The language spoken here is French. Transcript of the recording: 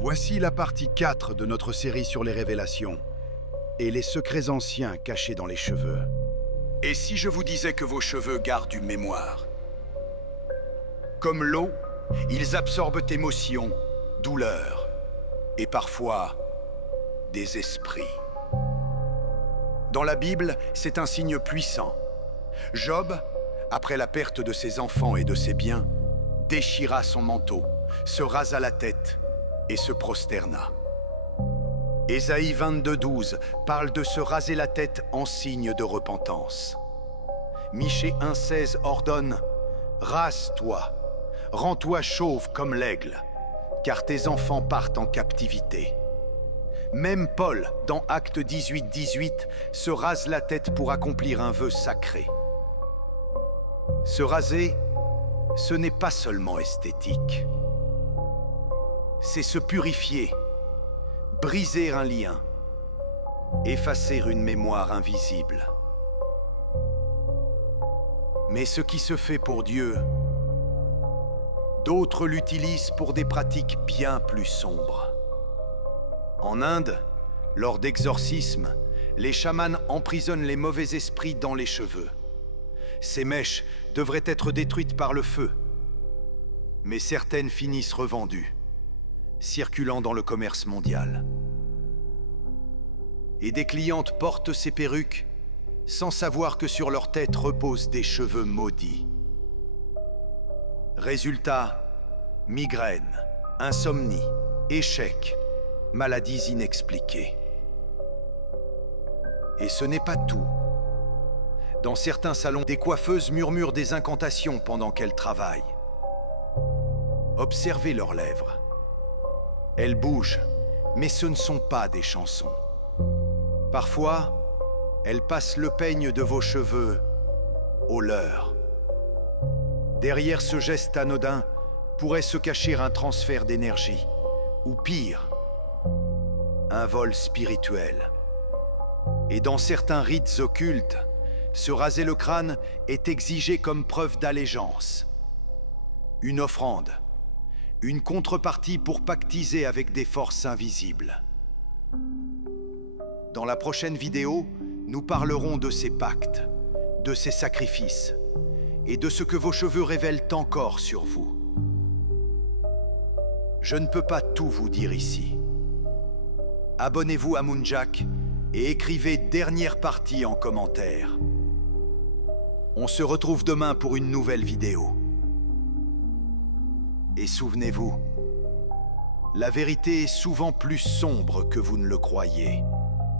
Voici la partie 4 de notre série sur les révélations et les secrets anciens cachés dans les cheveux. Et si je vous disais que vos cheveux gardent une mémoire? Comme l'eau, ils absorbent émotions, douleurs et parfois des esprits. Dans la Bible, c'est un signe puissant. Job, après la perte de ses enfants et de ses biens, déchira son manteau, se rasa la tête et se prosterna. Ésaïe 22:12 parle de se raser la tête en signe de repentance. Michée 1:16 ordonne « Rase-toi, rends-toi chauve comme l'aigle, car tes enfants partent en captivité. » Même Paul, dans Actes 18:18, se rase la tête pour accomplir un vœu sacré. Se raser, ce n'est pas seulement esthétique. C'est se purifier, briser un lien, effacer une mémoire invisible. Mais ce qui se fait pour Dieu, d'autres l'utilisent pour des pratiques bien plus sombres. En Inde, lors d'exorcismes, les chamans emprisonnent les mauvais esprits dans les cheveux. Ces mèches devraient être détruites par le feu, mais certaines finissent revendues, circulant dans le commerce mondial. Et des clientes portent ces perruques sans savoir que sur leur tête reposent des cheveux maudits. Résultat, migraines, insomnie, échecs, maladies inexpliquées. Et ce n'est pas tout. Dans certains salons, des coiffeuses murmurent des incantations pendant qu'elles travaillent. Observez leurs lèvres. Elles bougent, mais ce ne sont pas des chansons. Parfois, elles passent le peigne de vos cheveux au leur. Derrière ce geste anodin pourrait se cacher un transfert d'énergie, ou pire, un vol spirituel. Et dans certains rites occultes, se raser le crâne est exigé comme preuve d'allégeance. Une offrande, une contrepartie pour pactiser avec des forces invisibles. Dans la prochaine vidéo, nous parlerons de ces pactes, de ces sacrifices et de ce que vos cheveux révèlent encore sur vous. Je ne peux pas tout vous dire ici. Abonnez-vous à Moonjack et écrivez dernière partie en commentaire. On se retrouve demain pour une nouvelle vidéo. Et souvenez-vous, la vérité est souvent plus sombre que vous ne le croyez.